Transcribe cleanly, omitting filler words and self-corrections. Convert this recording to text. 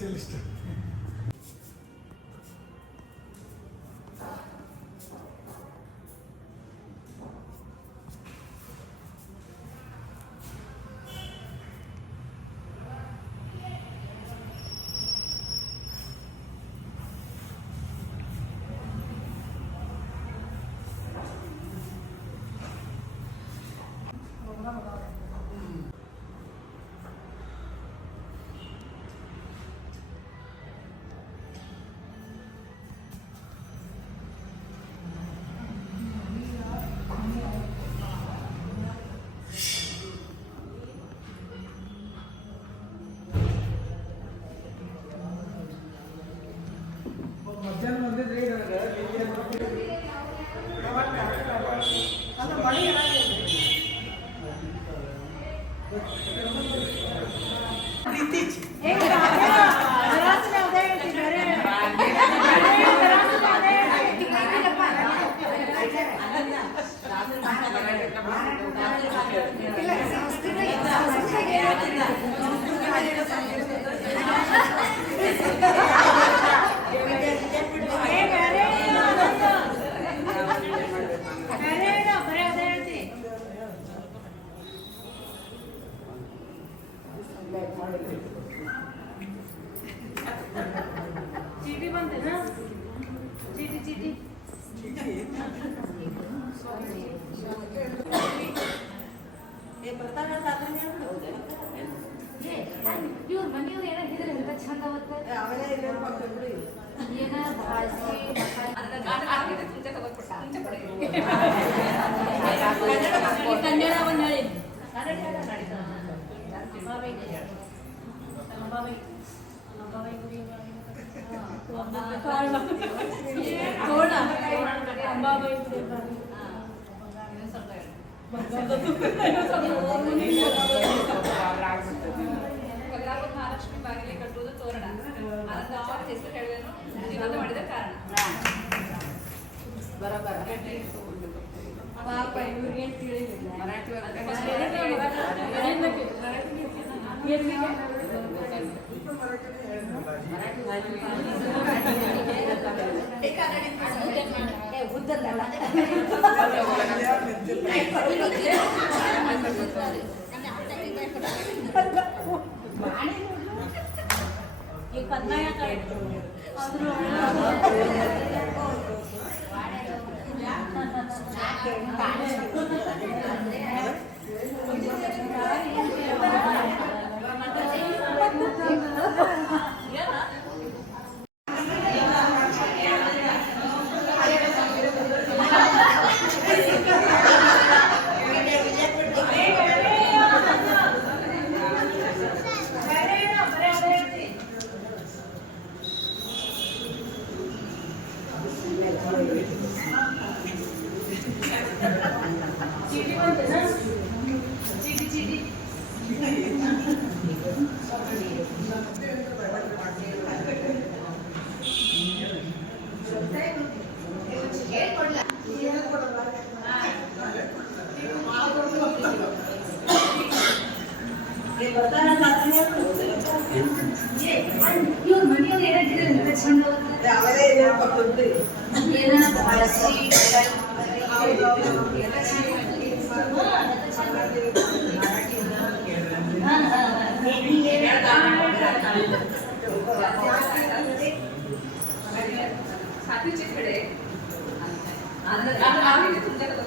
Specialist. ಮಧ್ಯಾಹ್ನ ಬಂದಿದ್ರಿ चीटी बनते ना चीटी चीटी ये पता ना साथ में ये प्योर मनी और येना इधर ఎంత ಚಂದ ಅವತ್ತು ಅವಲೇ ಇಲ್ಲೇ ಪಕ್ಕದಲ್ಲಿ ಏನ ಭಾಷೆ ಅದರ ಗಾಟ ಆಗಿದೆ ಮುಂಚೆ ತಗೋಬಿಟ್ಟ ಮುಂಚೆ ಪಡೆ ಕನ್ನಡ ಬಂದಾಳಿ ಕನ್ನಡ ನಡೀತಾ ಬಾಬಾಯಿ ಬಾಬಾಯಿ ಬಾಬಾಯಿ ಗುರಿ ತೋಳ ಬಾಬಾಯಿ ಗುರಿ ಮಹಾಲಕ್ಷ್ಮಿ ಬಾಗಿಲಿಗೆ ಕಟ್ಟುವುದು ತೋರಣ ಹೆಸರು ಹೇಳುವೆನು ಜೀವನ ಮಾಡಿದ ಕಾರಣ ಬರಬರ ಪಾಪ ಇವ್ರಿಗೆ ತಿಳಿದಿಲ್ಲ ಮರಾಠಿ ये करना या कर बताना चाहते हैं ये प्योर मनी और येना इधर ఎంత ಚಂದ ಅವತ್ತು ಅವಲೇ ಇಲ್ಲೇ ಪಕ್ಕದಲ್ಲಿ ಏನ ಭಾಷೆ साथी चिकडे आम्ही तुमच्याकडे